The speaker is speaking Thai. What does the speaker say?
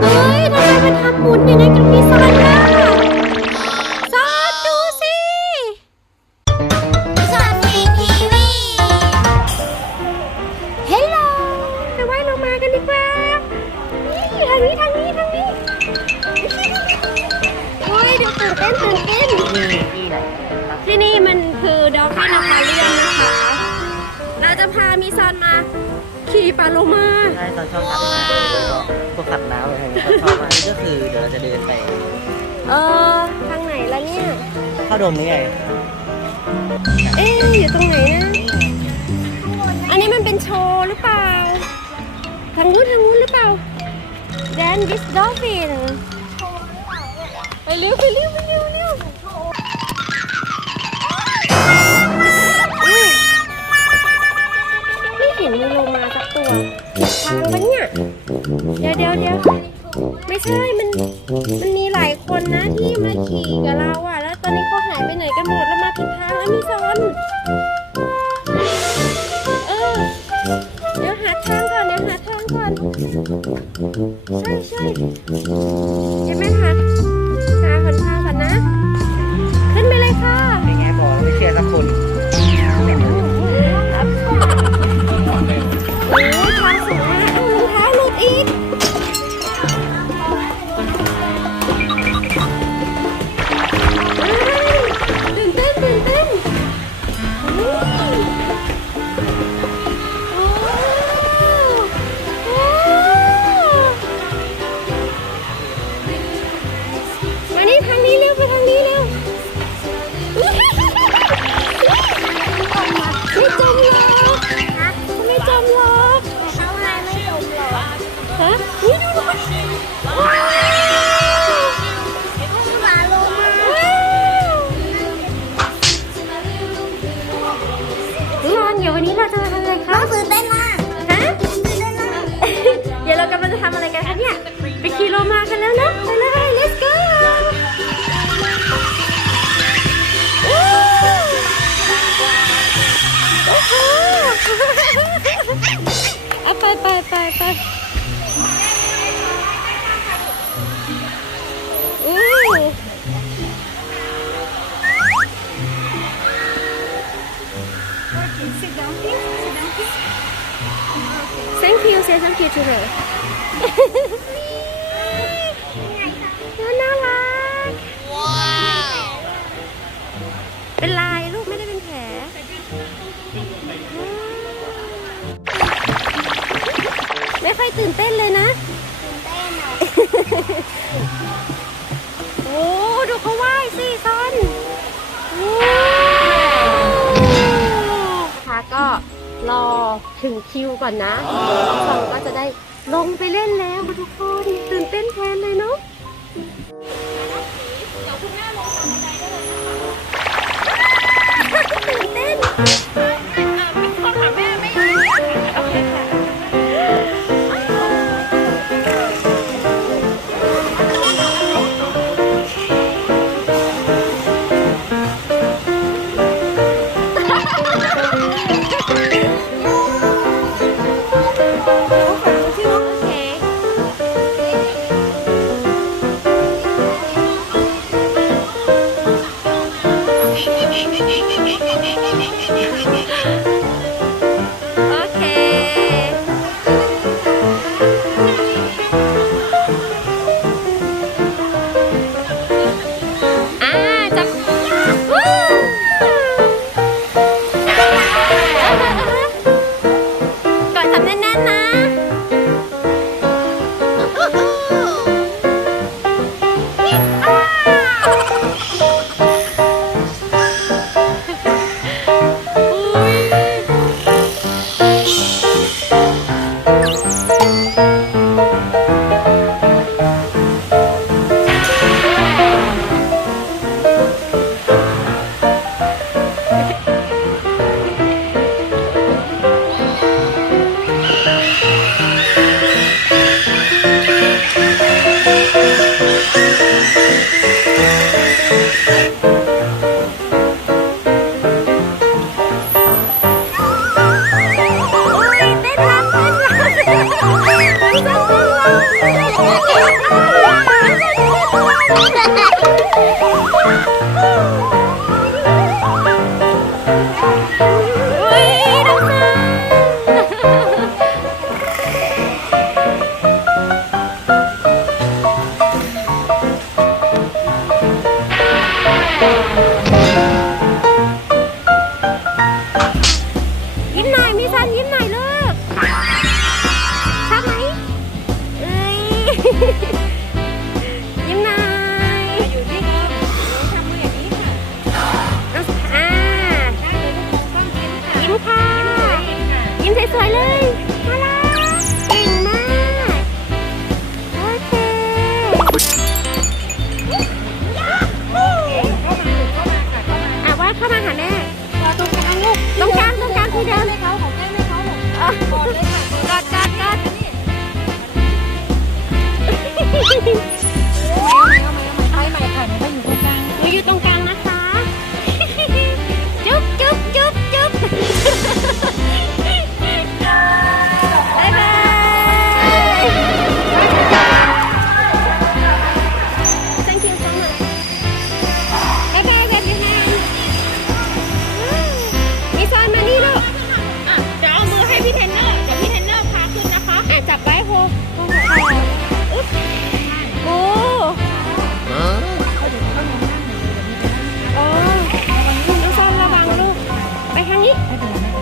เฮ้ยทำไมมันทำบุญอย่างนั้นกับพี่ซอน ซอนมา ขี่ปลาโลมา ใช่ตอนชอบสัตว์น้ำแล้วก็พวกสัตว์น้ำอะไรอย่างเงี้ยเขาชอบมากนี่ก็คือเดี๋ยวเราจะเดินไปเออ ทางไหนล่ะเนี่ย เข้าดมนี่ไงเอ๊ะอยู่ตรงไหนนะ อันนี้มันเป็นโชว์หรือเปล่า ทางนู้นทางนู้นหรือเปล่า Dan this dolphin ไปเร็วไปเร็วไปเร็วเร็ว เดี๋ยวเดี๋ยวเดี๋ยวไม่ใช่ มัน มันมีหลายคนนะที่มาขี่กับเราอะ แล้วตอนนี้เขาหายไปไหนกันหมดแล้วมาผิดทางแล้วมีซอนเออ เดี๋ยวหาทางก่อนเดี๋ยวหาทางก่อน ใช่ใช่ ไม่จ thank you say thank you to her น่ารักเป็นลายลูกไม่ได้เป็นแผลไม่ค่อยตื่นเต้นเลยนะตื่นเต้นอะโอ้ ดูเขาไหว้สิซอนค่ะ ถึงคิวก่อนนะซอนก็จะได้ลงไปเล่นแล้วค่ะทุกคนตื่นเต้นแทนเลยเนาะตื่นเต้น สวยๆค่เลย 哎，那个。